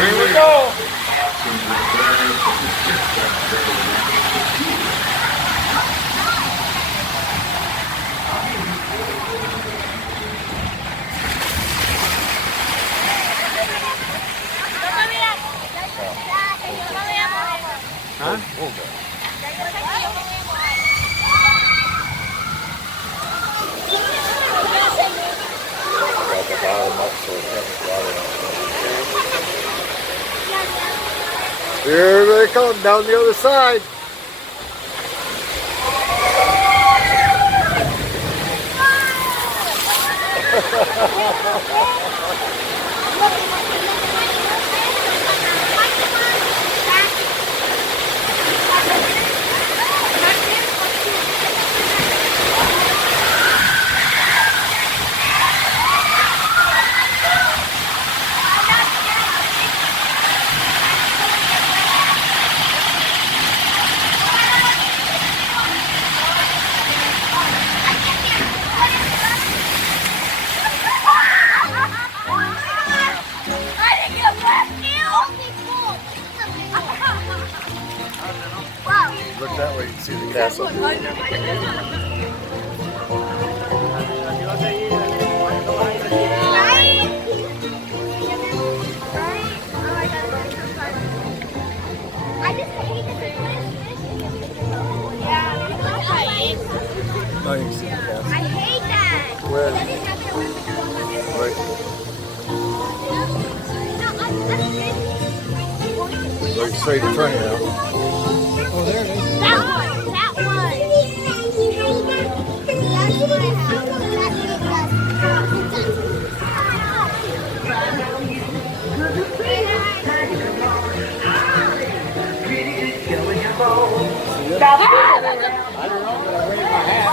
Here we go. Huh? Got the bottom up so it hasn't water. Here they come down the other side. Look that way, you can see the castle. Oh, you can see the castle. I hate that. Where? Right. Going straight in front of you now. Oh, there it is. That one. That one. That's my house. I don't know, but I raised my hat.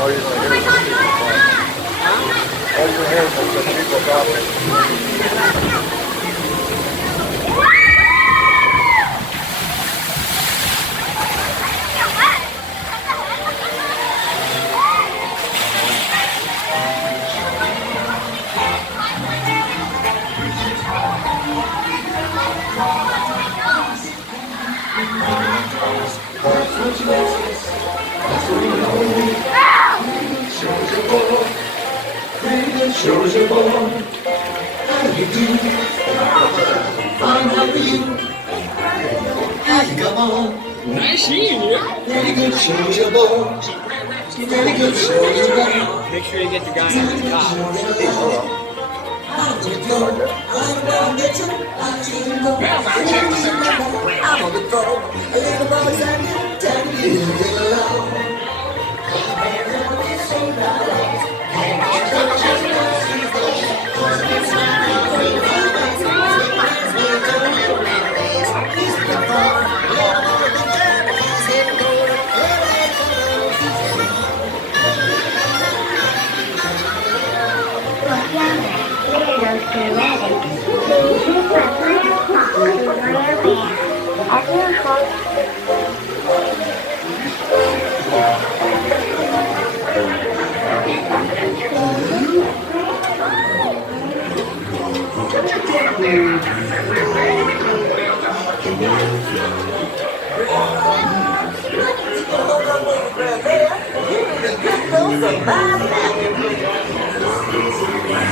All you're going to hear is the people talking. All you're going to hear is the people talking. Shows your boy, how you do, fine, how are you? Come on, Nice seeing you. very good, shows your boy, very good, shows your boy. Make sure you get the guy on the top. How you go? I'm down get you. I'm on the go. A little boy's and tell me you get along.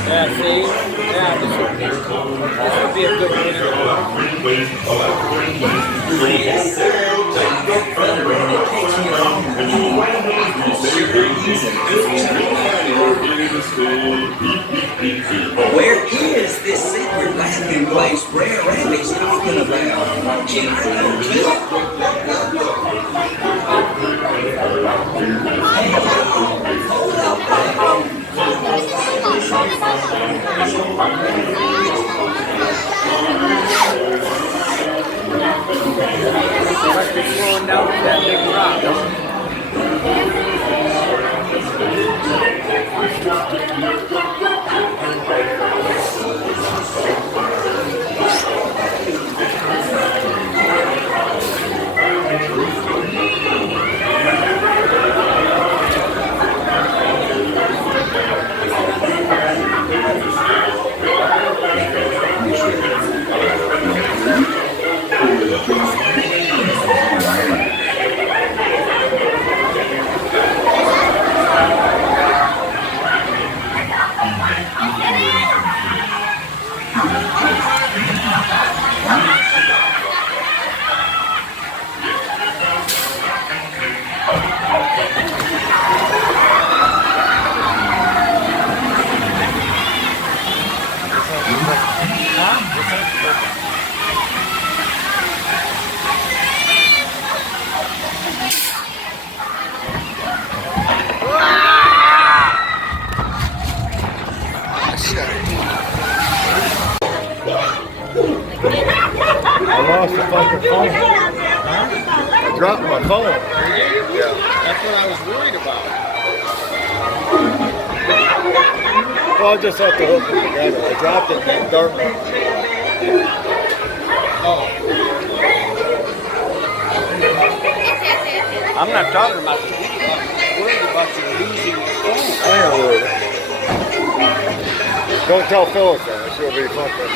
Yeah, see? Yeah, this would be a good video. Where is this secret landing place Brer Rabbit's talking about? Can I locate Must be slowing down with that big rock. phone. Did you? Yeah. That's what I was worried about. Well, I just have to hook it together. I dropped it in Dartmouth. Oh. I'm not talking about the video. I'm worried about you losing your phone. I ain't worried. Don't tell Phyllis that. She'll be fucking.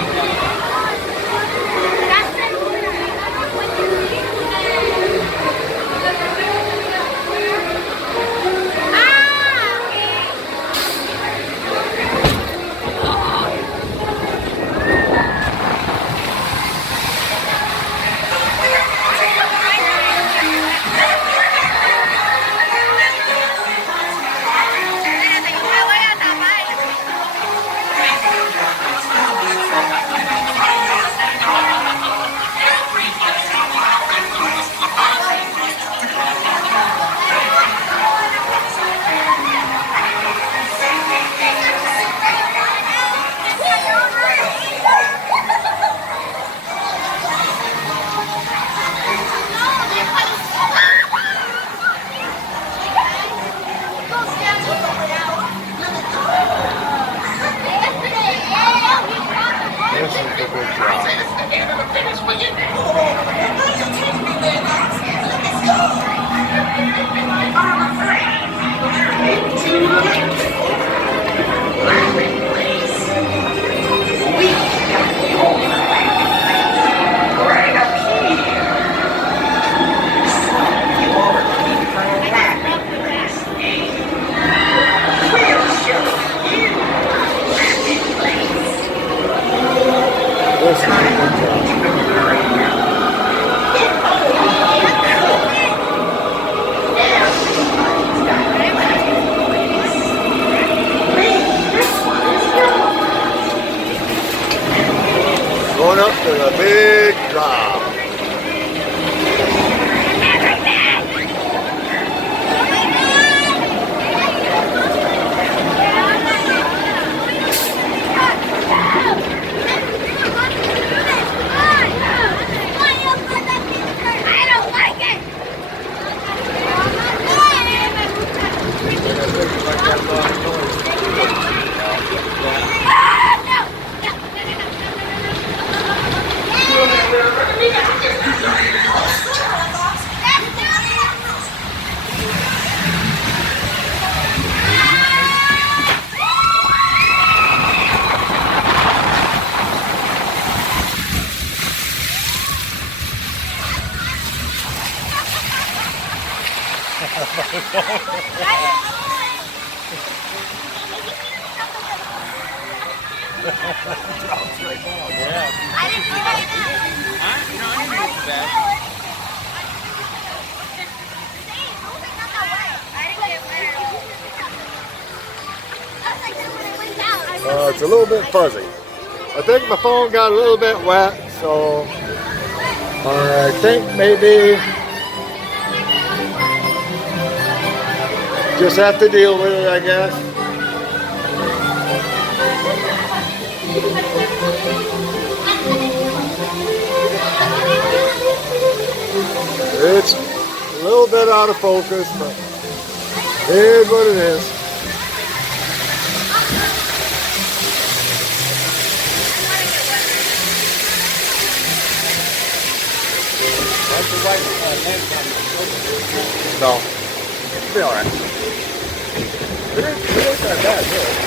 Going up to the big drop. It's a little bit fuzzy. I think my phone got a little bit wet, so I think maybe just have to deal with it, I guess. It's a little bit out of focus, but it is what it is. No. It'll be alright. It ain't that bad, really.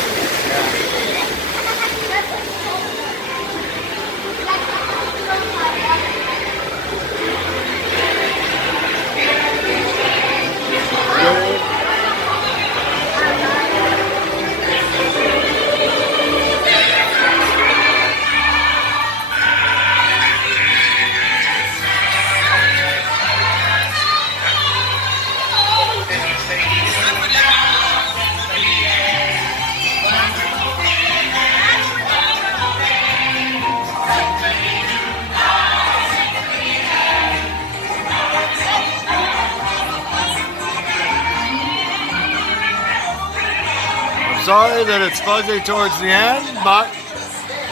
Sorry that it's fuzzy towards the end, but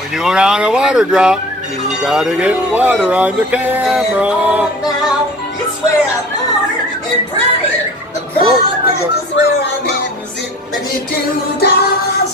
when you go down a water drop, you gotta get water on the camera. Now, it's where I'm born. And Brownie, the broad is where I'm heading, zippity doo dah,